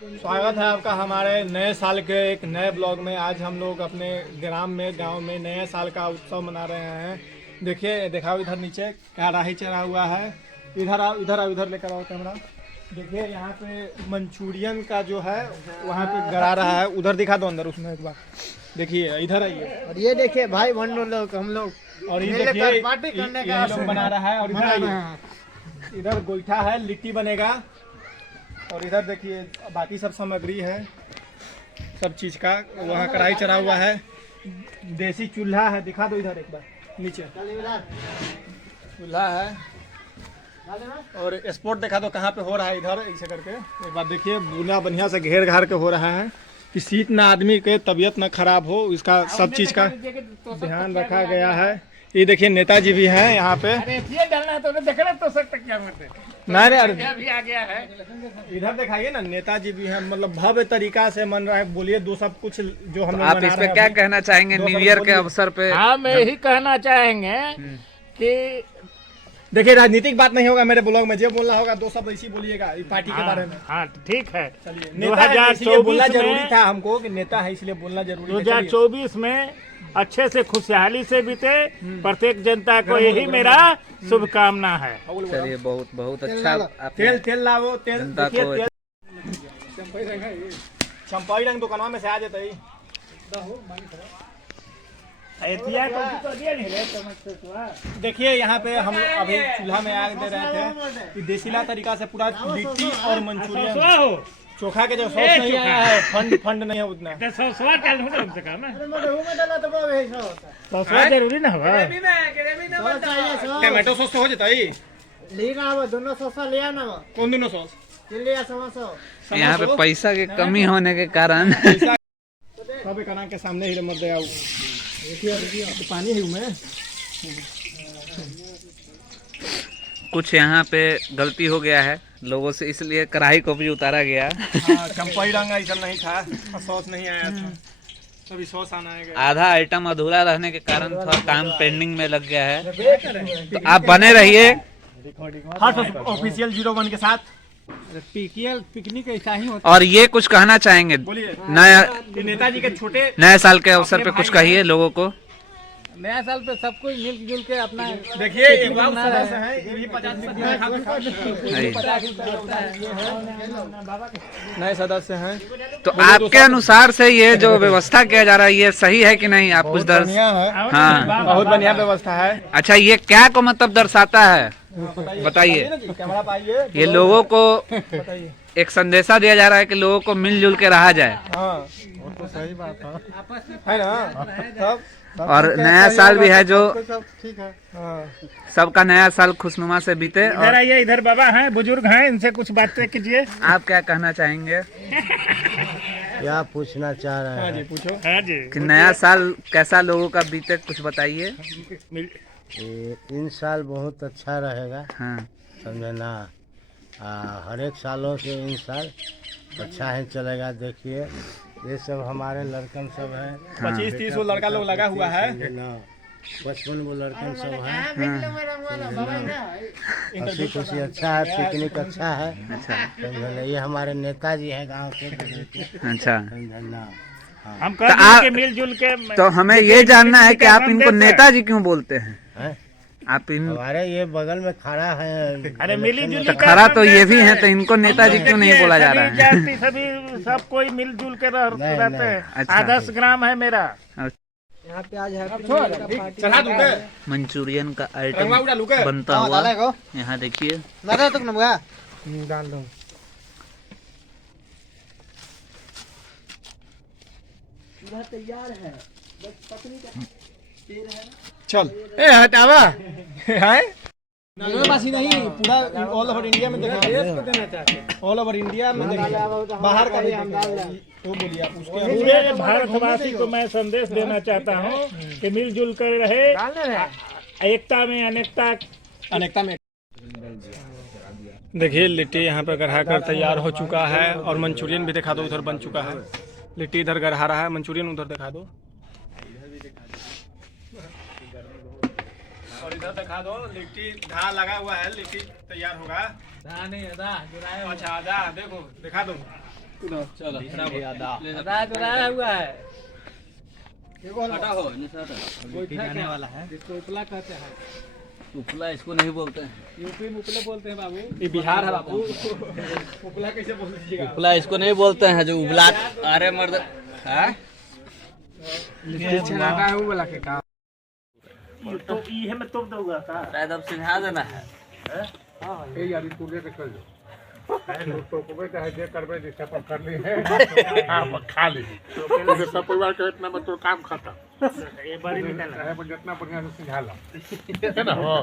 स्वागत है आपका हमारे नए साल के एक नए ब्लॉग में। आज हम लोग अपने ग्राम में गांव में नए साल का उत्सव मना रहे हैं। देखिए, दिखाओ इधर नीचे कढ़ाई चढ़ा हुआ है। इधर आओ, इधर आओ, इधर लेकर आओ कैमरा। देखिए यहाँ पे मंचूरियन का जो है वहाँ पे गड़ा रहा है। उधर दिखा दो अंदर उसमें एक बार। देखिए इधर आइए और ये देखिए भाई वन लोग हम लोग और ये देखिए पार्टी करने का लोग बना रहा है। और इधर आइए, इधर गोईठा है, लिट्टी बनेगा। और इधर देखिए बाकी सब सामग्री है सब चीज़ का। वहाँ कढ़ाई चढ़ा हुआ है, देसी चूल्हा है। दिखा दो इधर एक बार नीचे चूल्हा है। और स्पोर्ट दिखा दो कहाँ पे हो रहा है। इधर ऐसे करके एक बार देखिए, बुना बढ़िया से घेर घार के हो रहा है कि शीत ना आदमी के तबीयत ना खराब हो, इसका सब चीज़ का ध्यान रखा गया है। ये देखिए नेताजी भी हैं यहाँ पे। डालना है तो देखना तो सकते क्या बोलते नहीं अरे अभी आ गया है। इधर दिखाइए ना, नेताजी भी हैं। मतलब भव्य तरीका से मन रहा है। बोलिए दो सब कुछ जो हम लोग आप इस पे क्या कहना चाहेंगे न्यू ईयर के अवसर पे? हम यही कहना चाहेंगे कि देखिए राजनीतिक बात नहीं होगा मेरे ब्लॉग में। जो बोलना होगा दो सब ऐसी बोलिएगा पार्टी के बारे में। हाँ ठीक है। चलिए, नेता है इसलिए बोलना 2024 जरूरी में था हमको कि नेता है इसलिए बोलना जरूरी है। 2024 में अच्छे से खुशहाली से बीते। प्रत्येक जनता को यही मेरा शुभकामना है। चलिए बहुत बहुत अच्छा। तेल लाओ, तेल जनता देखिए को- तेल चंपाई रंग दुकानवा में से आ जाता है। देखिए यहाँ पे हम अभी चूल्हा में आग दे रहे थे कि देसीला तरीका से पूरा लिट्टी और मंचूरियन चोखा के जो सॉस नहीं आया है, फंड नहीं है उतना। जरूरी ना होगा। टमाटो सॉस तो हो जाता है। दोनों सौसा लिया ना कौन दोनों सॉस? लिया समोसा। यहाँ पे पैसा की कमी होने के कारण सब कना के सामने ही मत दे आओ। देखिए तो पानी है उसमें। कुछ यहाँ पे गलती हो गया है लोगों से, इसलिए कढ़ाई को भी उतारा गया। हाँ, चंपाई रंग ऐसा नहीं था, सॉस नहीं आया था, तभी सॉस आना है। आधा आइटम अधूरा रहने के कारण थोड़ा काम पेंडिंग में लग गया है। तो आप बने रहिए ऑफिशियल 01 के साथ। पिकनिक ऐसा ही होता और ये कुछ कहना चाहेंगे बोलिए नया नेताजी के छोटे नए साल के अवसर पे, कुछ कहिए लोगों को। नया साल पे सब कोई मिलजुल के अपना देखिए एक बार सदस्य है, ये भी 50 नए सदस्य हैं। तो आपके अनुसार से ये जो व्यवस्था किया जा रहा है ये सही है कि नहीं? आप कुछ दर्श बढ़िया है, हाँ बहुत बढ़िया व्यवस्था है। अच्छा, ये क्या को मतलब दर्शाता है बताइए। कैमरा पाइए, ये लोगों को बताइए। एक संदेशा दिया जा रहा है कि लोगों को मिलजुल के रहा जाए। हाँ वो तो सही बात है ना। सब और नया साल भी है जो सब ठीक है। हाँ सबका नया साल खुशनुमा से बीते। इधर और आइए, इधर बाबा हैं, बुजुर्ग हैं, इनसे कुछ बातें कीजिए। आप क्या कहना चाहेंगे क्या पूछना चाह रहे हाँ हैं? जी पूछो। हाँ जी। कि नया साल कैसा लोगों का बीते, कुछ बताइए। इन साल बहुत अच्छा रहेगा, हाँ समझे ना। हर एक सालों से इन साल अच्छा ही चलेगा। देखिए ये सब हमारे लड़कन सब हैं, 25-30 वो लड़का लोग लगा हुआ है। समझे ना। 55 वो लड़कन सब हैं। हंसी खुशी अच्छा है, पिकनिक अच्छा है। अच्छा समझे ना। ये हमारे नेताजी हैं गांव के, अच्छा। समझे ना। हम तो कहते हैं कि मिलजुल के तो हमें ये जानना है कि आप इनको नेताजी क्यों बोलते हैं? हैं? आप इन हमारे ये बगल में खड़ा है। अरे मिली जुली तो खरा तो ये भी हैं, तो इनको नेताजी क्यों नहीं बोला जा रहा है? जाति सभी सब कोई मिलजुल के रहते हैं। अच्छा। आदर्श ग्राम है मेरा। यहाँ पे आज है चढ़ा दूंगा मंचूरियन का रंगवा आइटम उड़ा लूंगा। बनता हुआ यहाँ देखिए। डाल दो। चल ए हटावा है नगरवासी नहीं, पूरा ऑल ओवर इंडिया में देखा। ऑल ओवर इंडिया में देखा, बाहर का भी देखा। तो बोलिए आप उसके पूरे भारतवासी को मैं संदेश देना चाहता हूँ कि मिलजुल कर रहे, एकता में अनेकता में। देखिए लिट्टी यहाँ पर गढ़ा कर तैयार हो चुका है और मंचूरियन भी दिखा दो, उधर बन चुका है। लिट्टी इधर गढ़ा रहा है, मंचूरियन उधर दिखा दो। और इधर दिखा दो, लिट्टी धा लगा हुआ है, लिट्टी तैयार होगा। अच्छा आधा देखो दिखा दो। जाने वाला है जिसको उपला कहते हैं। उपला इसको नहीं बोलते हैं, यूपी में उपला बोलते हैं बाबू, ये बिहार है बाबू। उपला कैसे बोल दीजिएगा? उपला इसको नहीं बोलते हैं जो उबला। अरे मर्द है छनाटा है वो वाला के काम। तो ये मैं तोप दूंगा का शायद अब सिंझा देना है। ए यार तू लेके चल जाओ तो कोबे चाहे जे करबे जैसे अपन कर ली है हां खा ली तो सब परिवार के इतना में तो काम खत्म ये बारी निकाल है जितना बढ़िया से सिंझा ला है ना हो